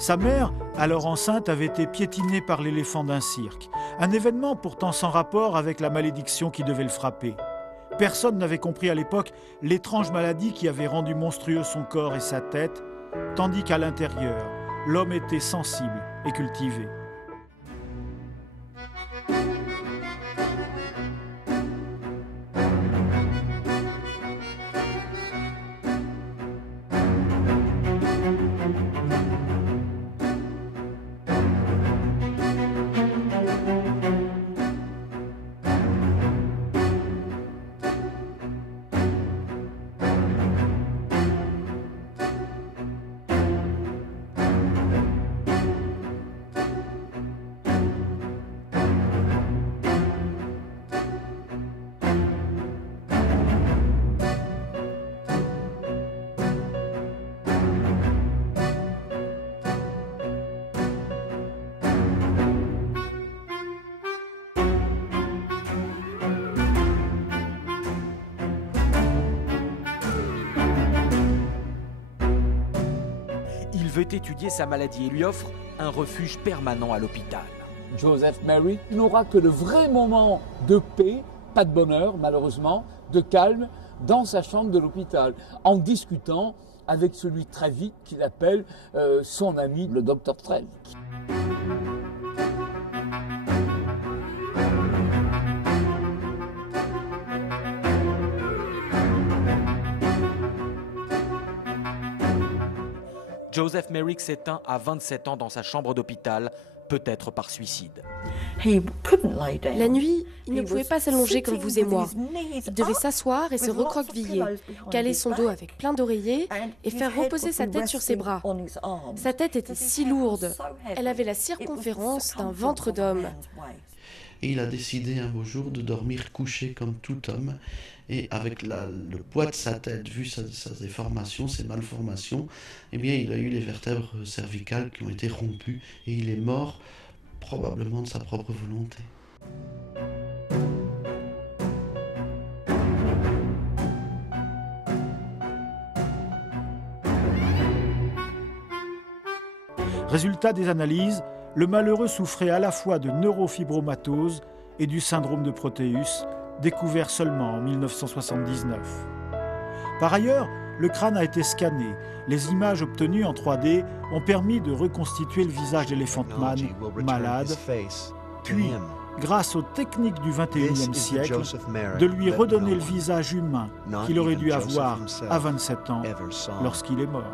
Sa mère, alors enceinte, avait été piétinée par l'éléphant d'un cirque. Un événement pourtant sans rapport avec la malédiction qui devait le frapper. Personne n'avait compris à l'époque l'étrange maladie qui avait rendu monstrueux son corps et sa tête, tandis qu'à l'intérieur, l'homme était sensible et cultivé. Il veut étudier sa maladie et lui offre un refuge permanent à l'hôpital. Joseph Merrick n'aura que de vrais moments de paix, pas de bonheur malheureusement, de calme, dans sa chambre de l'hôpital, en discutant avec celui très vite qu'il appelle son ami, le Dr Strange. Joseph Merrick s'éteint à 27 ans dans sa chambre d'hôpital, peut-être par suicide. La nuit, il ne pouvait pas s'allonger comme vous et moi. Il devait s'asseoir et se recroqueviller, caler son dos avec plein d'oreillers et faire reposer sa tête sur ses bras. Sa tête était si lourde, elle avait la circonférence d'un ventre d'homme. Et il a décidé un beau jour de dormir couché comme tout homme. Et avec le poids de sa tête, vu sa déformation, ses malformations, eh bien, il a eu les vertèbres cervicales qui ont été rompues. Et il est mort probablement de sa propre volonté. Résultat des analyses, le malheureux souffrait à la fois de neurofibromatose et du syndrome de Proteus, découvert seulement en 1979. Par ailleurs, le crâne a été scanné. Les images obtenues en 3D ont permis de reconstituer le visage d'Elephant Man malade, puis, grâce aux techniques du XXIe siècle, de lui redonner le visage humain qu'il aurait dû avoir à 27 ans lorsqu'il est mort.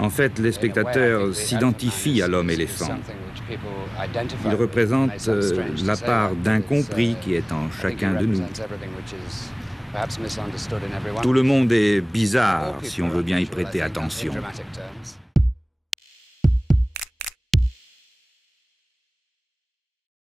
En fait, les spectateurs s'identifient à l'homme éléphant. Il représente la part d'incompris qui est en chacun de nous. Tout le monde est bizarre si on veut bien y prêter attention.